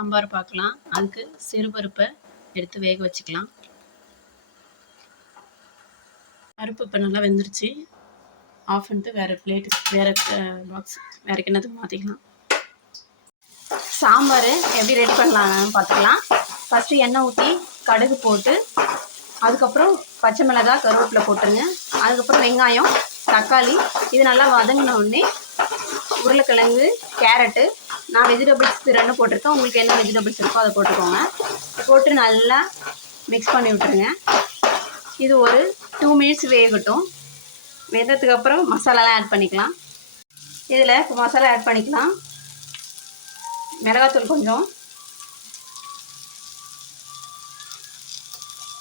சாம்பார் பார்க்கலாம் அதுக்கு சிறுபருப்பை எடுத்து வேக வச்சுக்கலாம். பருப்பு இப்போ நல்லா வெந்துருச்சு. ஆஃப் பண்ணிட்டு வேறு பிளேட்டு வேறு பாக்ஸ் வேறு கிண்ணத்துக்கு மாற்றிக்கலாம் சாம்பார் எப்படி ரெடி பண்ணலாம்னு பார்த்துக்கலாம் ஃபஸ்ட்டு எண்ணெய் ஊற்றி கடுகு போட்டு அதுக்கப்புறம் பச்சை மிளகாய் கருவேப்பிலை போட்டுருங்க. அதுக்கப்புறம் வெங்காயம் தக்காளி இது நல்லா வதங்கின உடனே உருளைக்கிழங்கு கேரட்டு நான் வெஜிடபிள்ஸ் ரெண்டு போட்டிருக்கேன். உங்களுக்கு என்ன வெஜிடபிள்ஸ் இருக்கோ அதை போட்டுக்கோங்க. போட்டு நல்லா மிக்ஸ் பண்ணி விட்டுருங்க. இது ஒரு டூ மினிட்ஸ் வேகட்டும். வெந்ததுக்கு அப்புறம் மசாலாலாம் ஆட் பண்ணிக்கலாம். இதில் இப்போ மசாலா ஆட் பண்ணிக்கலாம். மிளகாத்தூள் கொஞ்சம்.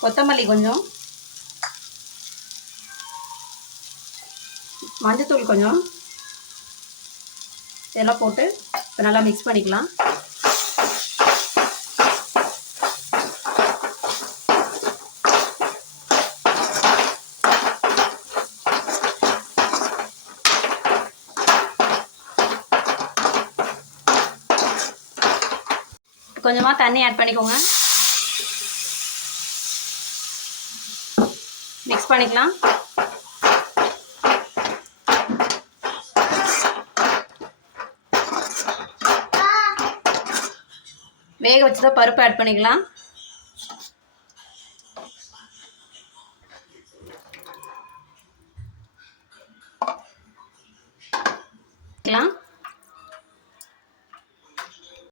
கொத்தமல்லி கொஞ்சம். மஞ்சத்தூள் கொஞ்சம். இதெல்லாம் போட்டு இப்போ நல்லா மிக்ஸ் பண்ணிக்கலாம். கொஞ்சமாக தண்ணி ஆட் பண்ணிக்கோங்க. மிக்ஸ் பண்ணிக்கலாம். வேக வச்சதா பருப்பு ஆட் பண்ணிக்கலாம்.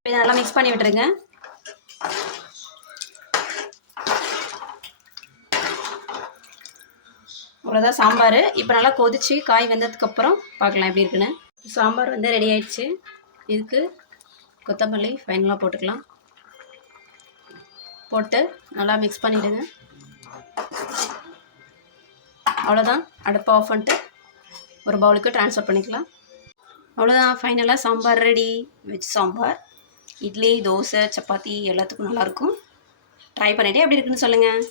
இதை நல்லா மிக்ஸ் பண்ணி விட்டுருங்க. அவ்வளோதான் சாம்பார். இப்போ நல்லா கொதிச்சு காய் வெந்ததுக்கப்புறம் பார்க்கலாம் எப்படி இருக்குன்னு. சாம்பார் வந்து ரெடி ஆயிடுச்சு. இதுக்கு கொத்தமல்லி ஃபைனலாக போட்டுக்கலாம். போட்டு நல்லா மிக்ஸ் பண்ணிவிடுங்க அவ்வளோதான் அடுப்பை ஆஃப் பண்ணிட்டு ஒரு பவுலுக்கு ட்ரான்ஸ்ஃபர் பண்ணிக்கலாம். அவ்வளோதான் ஃபைனலாக சாம்பார் ரெடி வெஜ் சாம்பார் இட்லி தோசை சப்பாத்தி எல்லாத்துக்கும் நல்லாயிருக்கும் ட்ரை பண்ணிவிட்டு எப்படி இருக்குன்னு சொல்லுங்கள்